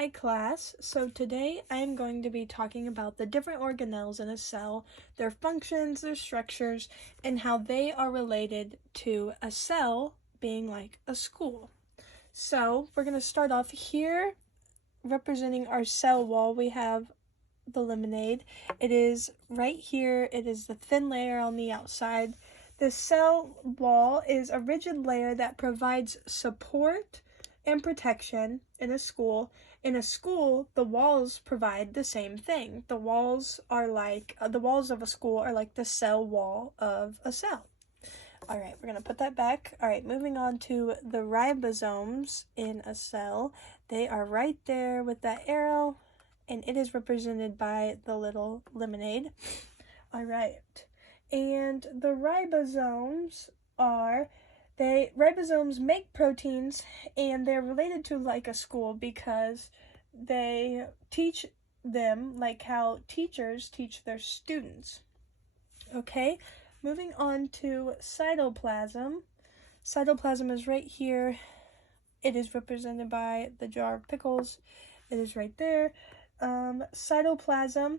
Hi class, so today I am going to be talking about the different organelles in a cell, their functions, their structures, and how they are related to a cell being like a school. So we're going to start off here representing our cell wall. We have the lemonade. It is right here, it is the thin layer on the outside. The cell wall is a rigid layer that provides support and protection in a school. In a school, the walls provide the same thing. The walls are like the walls of a school are like the cell wall of a cell. All right, we're gonna put that back. All right, moving on to the ribosomes in a cell. They are right there with that arrow, and it is represented by the little lemonade. All right, and the ribosomes make proteins, and they're related to like a school because they teach them like how teachers teach their students. Okay, moving on to cytoplasm. Cytoplasm is right here. It is represented by the jar of pickles. It is right there. Cytoplasm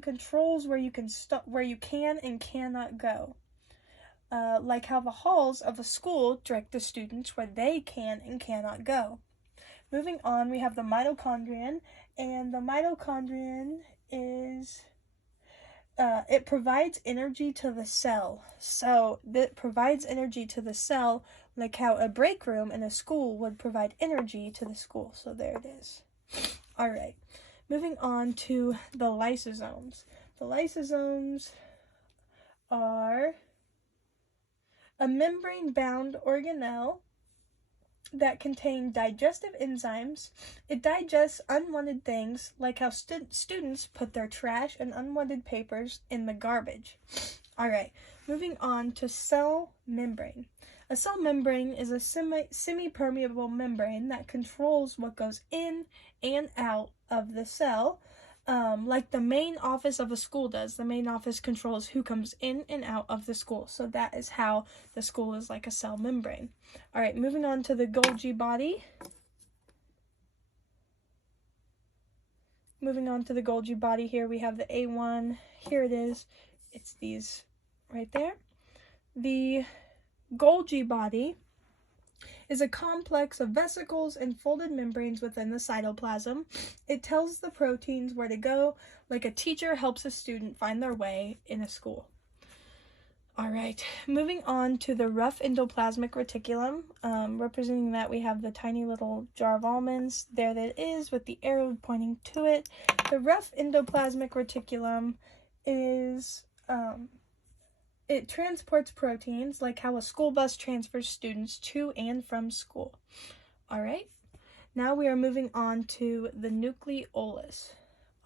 controls where you can and cannot go. Like how the halls of a school direct the students where they can and cannot go. Moving on, we have the mitochondrion, and the mitochondrion is it provides energy to the cell. So it provides energy to the cell like how a break room in a school would provide energy to the school. So there it is. All right, moving on to the lysosomes. The lysosomes are a membrane-bound organelle that contain digestive enzymes. It digests unwanted things, like how students put their trash and unwanted papers in the garbage. All right, moving on to cell membrane. A cell membrane is a semi-permeable membrane that controls what goes in and out of the cell. Like the main office of a school does. The main office controls who comes in and out of the school. So that is how the school is like a cell membrane. All right, moving on to the Golgi body. Moving on to the Golgi body, here we have the A1. Here it is. It's these right there. The Golgi body is a complex of vesicles and folded membranes within the cytoplasm. It tells the proteins where to go, like a teacher helps a student find their way in a school. All right, moving on to the rough endoplasmic reticulum. Representing that, we have the tiny little jar of almonds. There that is, with the arrow pointing to it. The rough endoplasmic reticulum is it transports proteins, like how a school bus transfers students to and from school. All right, now we are moving on to the nucleolus.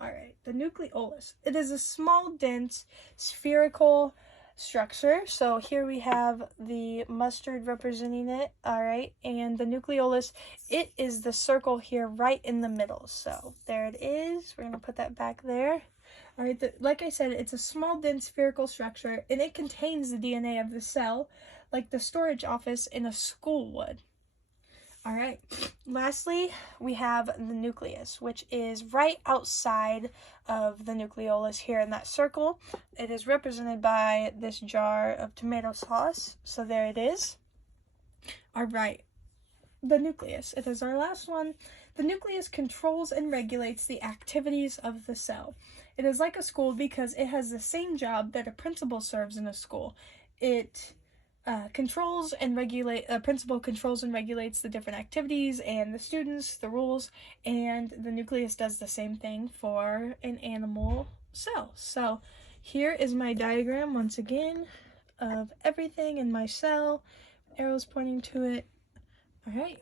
All right, the nucleolus. It is a small, dense, spherical structure. So here we have the mustard representing it. All right, and the nucleolus, it is the circle here right in the middle. So there it is. We're going to put that back there. All right, like I said, it's a small, dense, spherical structure, and it contains the DNA of the cell, like the storage office in a school would. All right, lastly, we have the nucleus, which is right outside of the nucleolus here in that circle. It is represented by this jar of tomato sauce. So there it is. All right, the nucleus. It is our last one. The nucleus controls and regulates the activities of the cell. It is like a school because it has the same job that a principal serves in a school. It controls and principal controls and regulates the different activities and the students, the rules, and the nucleus does the same thing for an animal cell. So here is my diagram once again of everything in my cell, arrows pointing to it. All right.